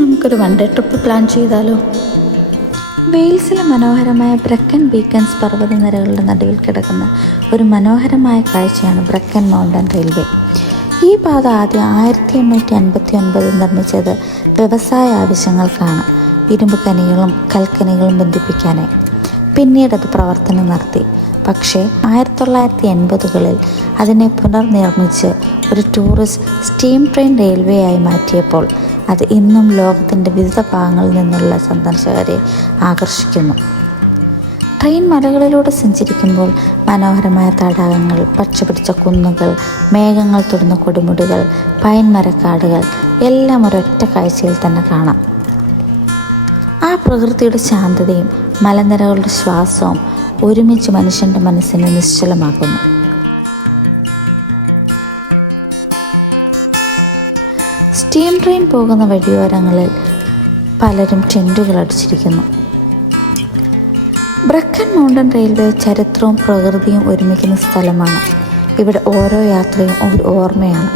നമുക്കൊരു one day trip plan ചെയ്താലോ? വെയിൽസിലെ മനോഹരമായ ബ്രക്കൻ ബീക്കൺസ് പർവ്വതനിരകളുടെ നടുവിൽ കിടക്കുന്ന ഒരു മനോഹരമായ കാഴ്ചയാണ് ബ്രക്കൻ മൗണ്ടൻ റെയിൽവേ. ഈ പാത ആദ്യം 1859 നിർമ്മിച്ചത് വ്യവസായ ആവശ്യങ്ങൾക്കാണ്, ഇരുമ്പ് ഖനികളും കൽഖനികളും ബന്ധിപ്പിക്കാനായി. പിന്നീട് അത് പ്രവർത്തനം നടത്തി. പക്ഷേ 1980കളിൽ അതിനെ പുനർനിർമ്മിച്ച് ഒരു ടൂറിസ്റ്റ് സ്റ്റീം ട്രെയിൻ റെയിൽവേ ആയി മാറ്റിയപ്പോൾ അത് ഇന്നും ലോകത്തിൻ്റെ വിവിധ ഭാഗങ്ങളിൽ നിന്നുള്ള സന്ദർശകരെ ആകർഷിക്കുന്നു. ട്രെയിൻ മലകളിലൂടെ സഞ്ചരിക്കുമ്പോൾ മനോഹരമായ തടാകങ്ങൾ, പച്ചപിടിച്ച കുന്നുകൾ, മേഘങ്ങൾ തൊടുന്ന കൊടുമുടികൾ, പൈൻ മരക്കാടുകൾ എല്ലാം ഒരൊറ്റ കാഴ്ചയിൽ തന്നെ കാണാം. ആ പ്രകൃതിയുടെ ശാന്തതയും മലനിരകളുടെ ശ്വാസവും ഒരുമിച്ച് മനുഷ്യൻ്റെ മനസ്സിനെ നിശ്ചലമാക്കുന്നു. സ്റ്റീം ട്രെയിൻ പോകുന്ന വഴിയോരങ്ങളിൽ പലരും ടെൻറ്റുകൾ അടിച്ചിരിക്കുന്നു. ബ്രക്കൻ മൗണ്ടൻ റെയിൽവേ ചരിത്രവും പ്രകൃതിയും ഒരുമിക്കുന്ന സ്ഥലമാണ്. ഇവിടെ ഓരോ യാത്രയും ഒരു ഓർമ്മയാണ്.